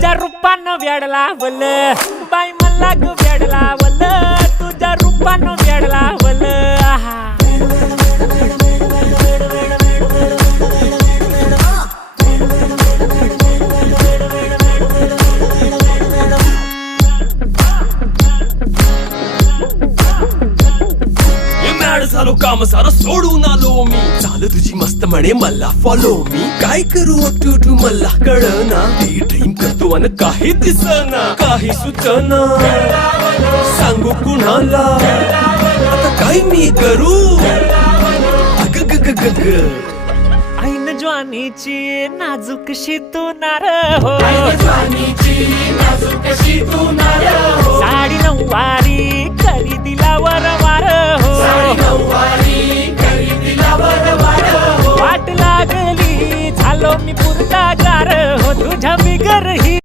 तुझ्या रूपानं वेड लावल बाई मला ग वेड लावल तुझ्या रूपानं वेड लावल आहा झालो काम सारं सोडून आलो मी चाल तुझी मस्त म्हणे मला फॉलो मी काय करू टू मला कळना ती ड्रीम करतो अन काही दिसना काही सुचना सांगू कुणाला आता काय मी करू अग ग ग ग ग ऐन ज्वानीची नाजूकशी तू नार हो साडी नऊवारी करी दिला वरवार हो वाट लागली झालो मी पुरता गार हो तुझ्या बिगर ही